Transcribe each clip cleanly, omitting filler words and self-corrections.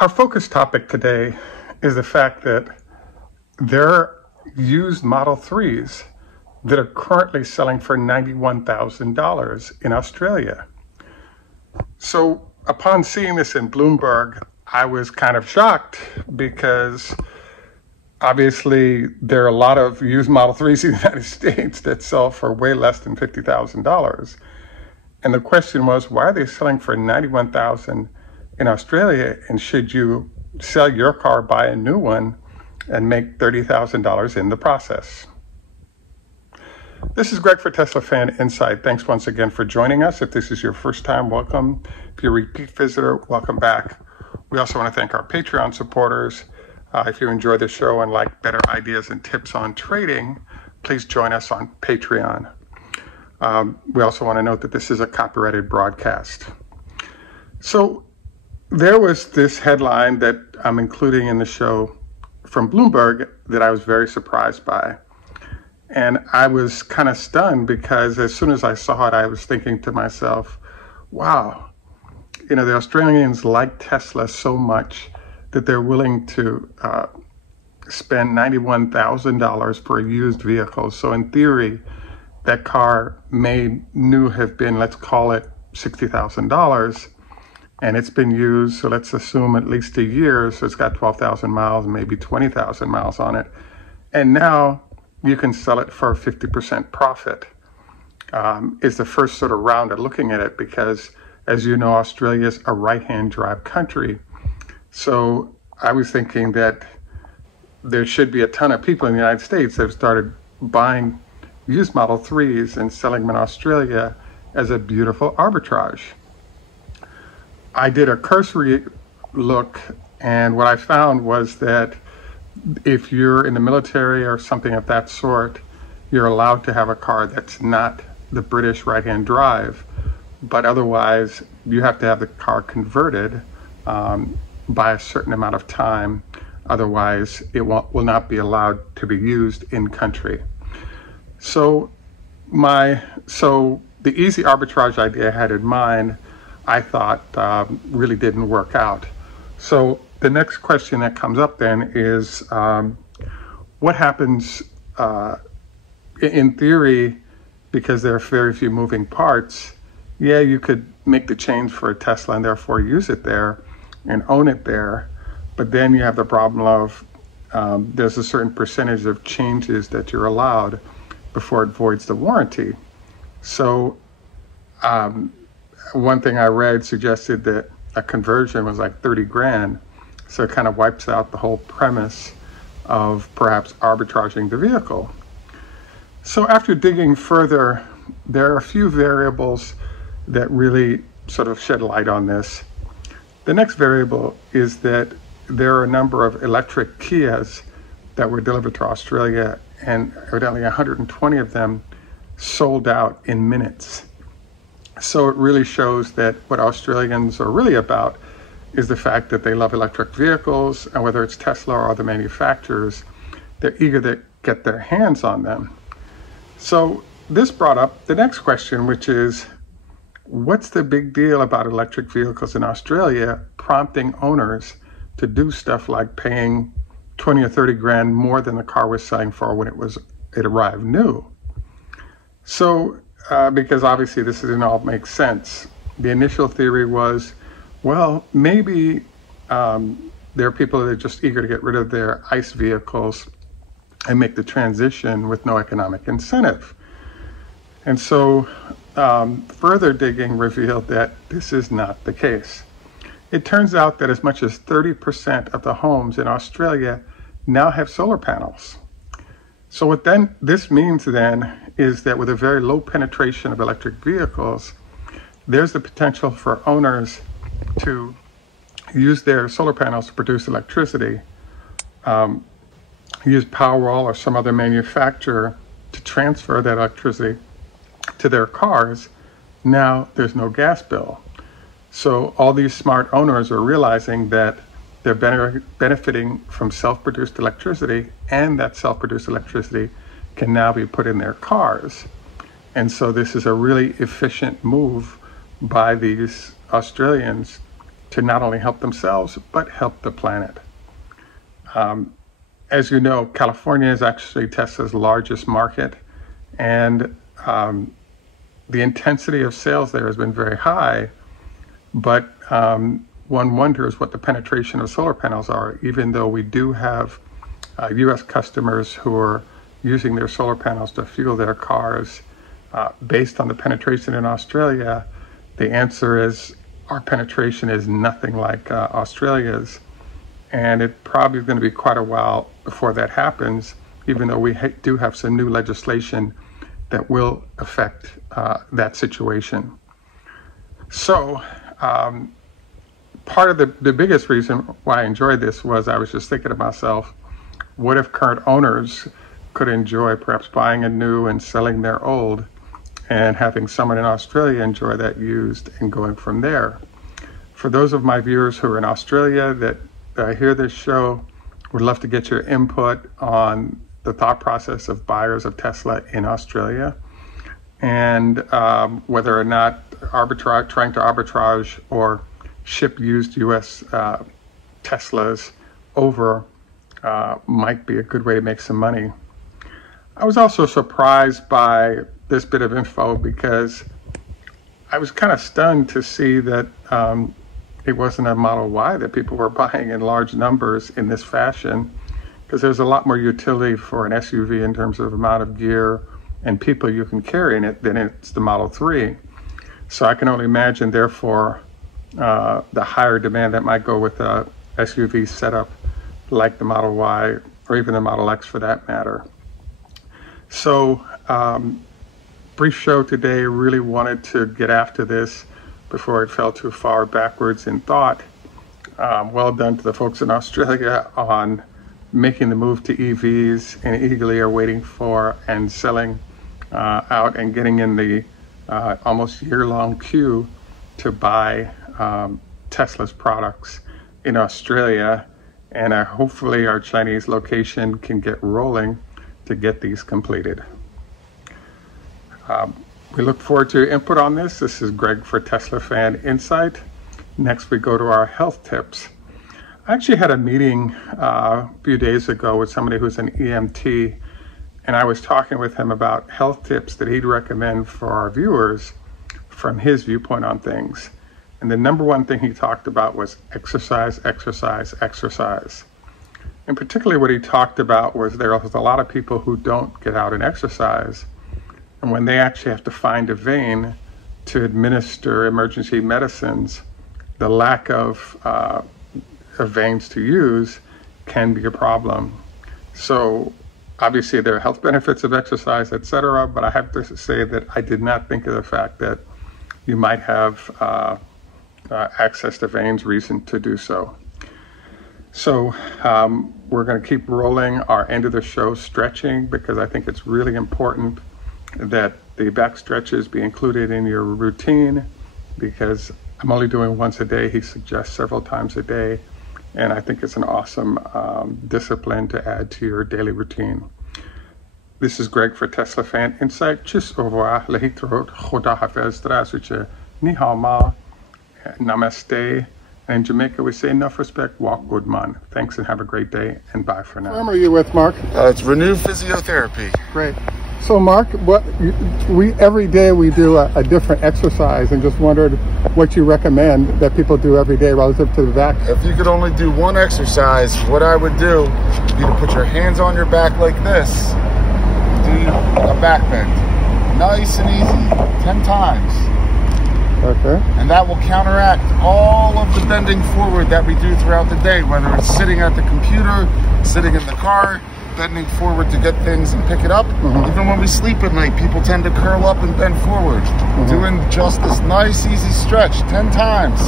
Our focus topic today is the fact that there are used Model 3s that are currently selling for $91,000 in Australia. So upon seeing this in Bloomberg, I was kind of shocked because obviously there are a lot of used Model 3s in the United States that sell for way less than $50,000. And the question was, why are they selling for $91,000 in Australia, and should you sell your car, buy a new one, and make $30,000 in the process? This is Greg for Teslafaninsight. Thanks once again for joining us. If this is your first time, welcome. If you're a repeat visitor, welcome back. We also want to thank our Patreon supporters. If you enjoy the show and like better ideas and tips on trading, please join us on Patreon. We also want to note that this is a copyrighted broadcast. So there was this headline that I'm including in the show from Bloomberg that I was very surprised by. And I was kind of stunned because as soon as I saw it, I was thinking to myself, wow, the Australians like Tesla so much that they're willing to spend $91,000 for a used vehicle. So in theory, that car may new have been, let's call it $60,000. And it's been used, so let's assume at least a year, so it's got 12,000 miles, maybe 20,000 miles on it. And now you can sell it for a 50% profit. Is the first sort of round at looking at it because, as you know, Australia is a right-hand drive country. So I was thinking that there should be a ton of people in the United States that have started buying used Model 3s and selling them in Australia as a beautiful arbitrage. I did a cursory look, and what I found was that if you're in the military or something of that sort, you're allowed to have a car that's not the British right-hand drive, but otherwise you have to have the car converted by a certain amount of time. Otherwise, it will not be allowed to be used in country. So the easy arbitrage idea I had in mind, I thought really didn't work out. So the next question that comes up then is what happens in theory, because there are very few moving parts. Yeah, you could make the change for a Tesla and therefore use it there and own it there. But then you have the problem of there's a certain percentage of changes that you're allowed before it voids the warranty. So one thing I read suggested that a conversion was like 30 grand. So it kind of wipes out the whole premise of perhaps arbitraging the vehicle. So after digging further, there are a few variables that really sort of shed light on this. The next variable is that there are a number of electric Kias that were delivered to Australia, and evidently 120 of them sold out in minutes. So it really shows that what Australians are really about is the fact that they love electric vehicles, and whether it's Tesla or other manufacturers, they're eager to get their hands on them. So this brought up the next question, which is, what's the big deal about electric vehicles in Australia prompting owners to do stuff like paying 20 or 30 grand more than the car was selling for when it arrived new? So because obviously this doesn't all make sense. The initial theory was, well, maybe there are people that are just eager to get rid of their ICE vehicles and make the transition with no economic incentive. And so further digging revealed that this is not the case. It turns out that as much as 30% of the homes in Australia now have solar panels. So what then this means then is that with a very low penetration of electric vehicles, there's the potential for owners to use their solar panels to produce electricity, use Powerwall or some other manufacturer to transfer that electricity to their cars. Now there's no gas bill. So all these smart owners are realizing that they're benefiting from self-produced electricity, and that self-produced electricity can now be put in their cars. And so this is a really efficient move by these Australians to not only help themselves, but help the planet. As you know, California is actually Tesla's largest market, and the intensity of sales there has been very high, but one wonders what the penetration of solar panels are, even though we do have U.S. customers who are using their solar panels to fuel their cars. Based on the penetration in Australia, the answer is our penetration is nothing like Australia's. And it probably is going to be quite a while before that happens, even though we do have some new legislation that will affect that situation. So part of the biggest reason why I enjoyed this was I was just thinking to myself, what if current owners could enjoy perhaps buying a new and selling their old, and having someone in Australia enjoy that used and going from there? For those of my viewers who are in Australia that hear this show, would love to get your input on the thought process of buyers of Tesla in Australia, and whether or not trying to arbitrage or ship used U.S. Teslas over might be a good way to make some money. I was also surprised by this bit of info because I was kind of stunned to see that it wasn't a Model Y that people were buying in large numbers in this fashion, because there's a lot more utility for an SUV in terms of amount of gear and people you can carry in it than it's the Model 3. So I can only imagine, therefore, the higher demand that might go with a SUV setup like the Model Y or even the Model X for that matter. So brief show today. Really wanted to get after this before it fell too far backwards in thought. Well done to the folks in Australia on making the move to EVs and eagerly are waiting for and selling out and getting in the almost year-long queue to buy Tesla's products in Australia. And hopefully our Chinese location can get rolling to get these completed. We look forward to your input on this. This is Greg for Teslafaninsight. Next, we go to our health tips. I actually had a meeting a few days ago with somebody who's an EMT, and I was talking with him about health tips that he'd recommend for our viewers from his viewpoint on things. And the number one thing he talked about was exercise, exercise, exercise. And particularly what he talked about was there was a lot of people who don't get out and exercise. And when they actually have to find a vein to administer emergency medicines, the lack of veins to use can be a problem. So obviously there are health benefits of exercise, etc., but I have to say that I did not think of the fact that you might have access to veins, reason to do so. So we're going to keep rolling our end of the show stretching, because I think it's really important that the back stretches be included in your routine, because I'm only doing once a day. He suggests several times a day, and I think it's an awesome discipline to add to your daily routine. This is Greg for Teslafaninsight. Tschüss, au revoir, lehitrot, khoda hafez, zdravstvuyte, ni hao ma, namaste. And in Jamaica, we say enough respect, walk good man. Thanks and have a great day, and bye for now. Who are you with, Mark? It's Renew Physiotherapy. Great. So Mark, every day we do a different exercise, and just wondered what you recommend that people do every day relative to the back. If you could only do one exercise, what I would do would be to put your hands on your back like this, do a back bend. Nice and easy, 10 times. Okay. And that will counteract all of the bending forward that we do throughout the day, whether it's sitting at the computer, sitting in the car, bending forward to get things and pick it up. Even when we sleep at night, people tend to curl up and bend forward. Doing just this nice, easy stretch 10 times,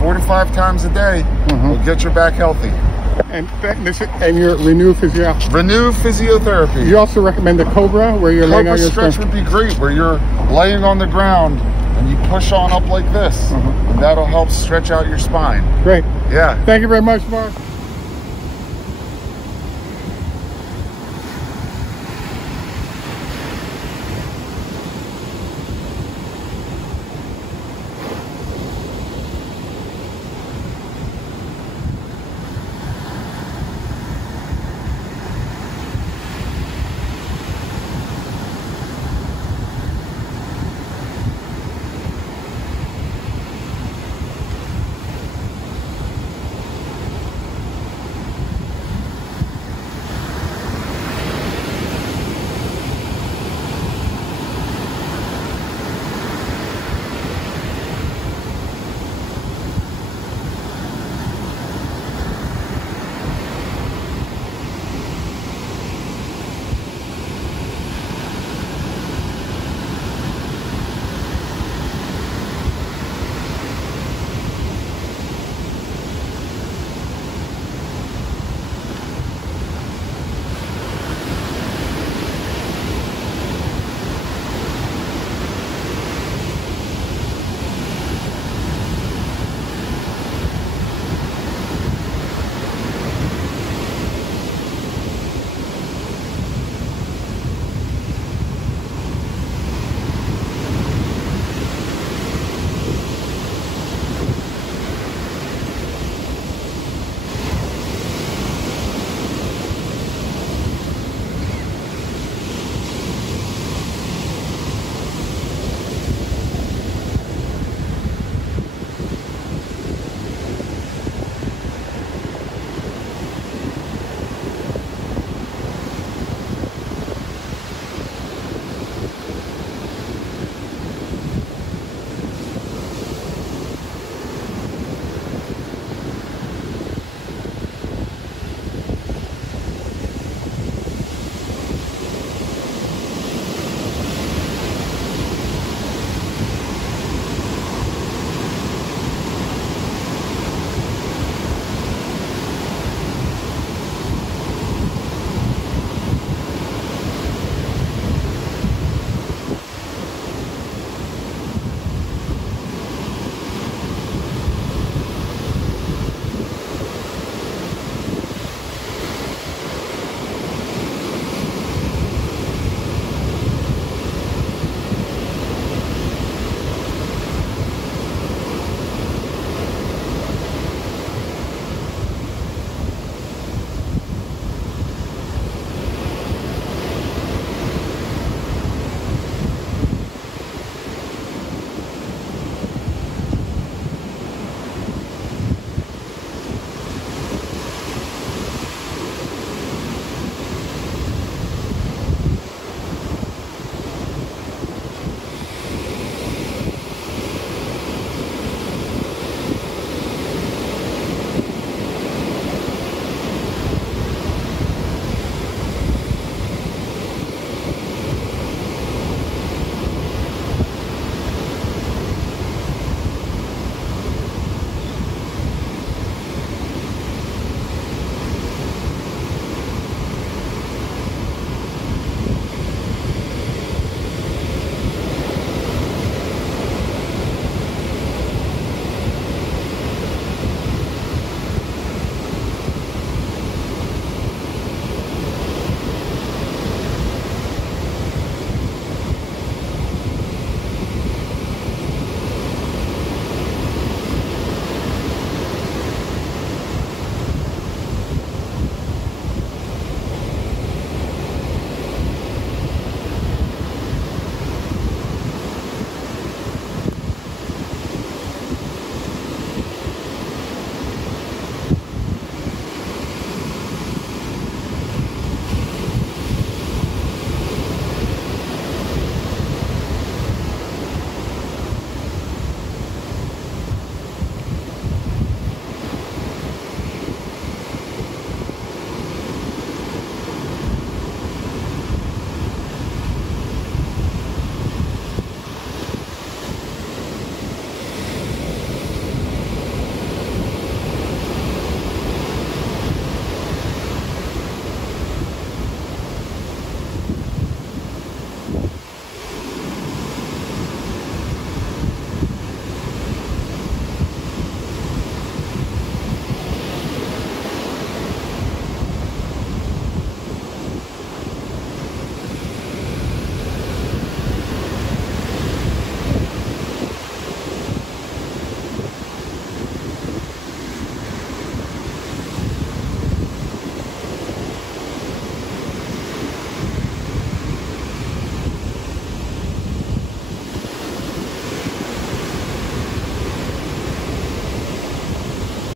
4 to 5 times a day, will get your back healthy. And your Renew Physiotherapy. Renew Physiotherapy. You also recommend the Cobra, where you're laying on your stretch would be great, where you're laying on the ground and you push on up like this. And that'll help stretch out your spine. Great. Yeah. Thank you very much, Mark.